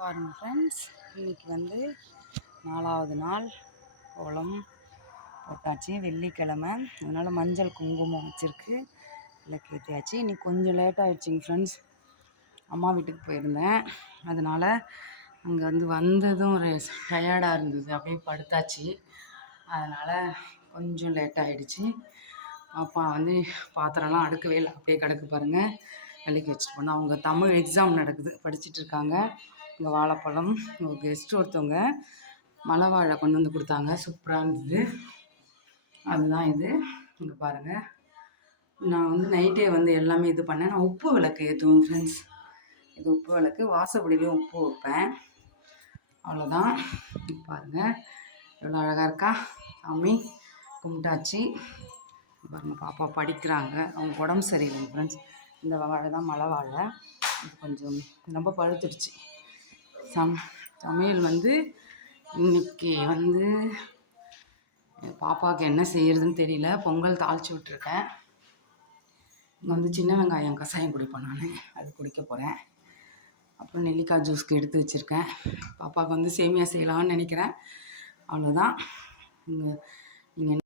பாருங்கள் ஃப்ரெண்ட்ஸ், இன்றைக்கி வந்து 4வது நாள் கோலம் போட்டாச்சு. வெள்ளிக்கிழமை, அதனால் மஞ்சள் குங்குமம் வச்சுருக்கு, விளக்கு ஏற்றியாச்சு. இன்றைக்கி கொஞ்சம் லேட் ஆகிடுச்சிங்க ஃப்ரெண்ட்ஸ். அம்மா வீட்டுக்கு போயிருந்தேன், அதனால் அங்கே வந்ததும் ஒரு டயர்டாக இருந்தது, அப்படியே படுத்தாச்சு. அதனால் கொஞ்சம் லேட் ஆகிடுச்சு. அப்பா பாத்திரம்லாம் அடுக்கவே இல்லை, அப்படியே கிடக்கு பாருங்கள். விளக்கி வச்சுட்டு போனால் அவங்க தமிழ் எக்ஸாம் நடக்குது, படிச்சுட்டு இருக்காங்க. இங்கே வாழைப்பழம், ஒரு கெஸ்ட் ஒருத்தவங்க மலை வாழை கொண்டு வந்து கொடுத்தாங்க, சூப்பராக இருந்தது. அதுதான் இது. இங்கே பாருங்கள், நான் நைட்டே எல்லாமே இது பண்ணேன். நான் உப்பு விளக்கு ஏற்றுவேன் ஃப்ரெண்ட்ஸ். இது உப்பு விளக்கு, வாசப்படியிலையும் உப்பு வைப்பேன். அவ்வளோதான். பாருங்கள் எவ்வளோ அழகாக இருக்கா. சாமி கும்பிட்டாச்சு. பாருங்கள், பாப்பா படிக்கிறாங்க. அவங்க உடம்பு சரியில்லைங்க ஃப்ரெண்ட்ஸ். இந்த வாழை தான் மலை வாழை, இது கொஞ்சம் ரொம்ப பழுத்துடுச்சு. சமையல் இன்னைக்கு பாப்பாவுக்கு என்ன செய்யறதுன்னு தெரியல. பொங்கல் தாளித்து விட்டுருக்கேன். இங்கே சின்ன வெங்காயம் கஷாயம் குடிப்பேன் நான், அது குடிக்க போகிறேன். அப்புறம் நெல்லிக்காய் ஜூஸ்க்கு எடுத்து வச்சுருக்கேன். பாப்பாவுக்கு சேமியா செய்யலாம்னு நினைக்கிறேன். அவ்வளோதான். நீங்கள்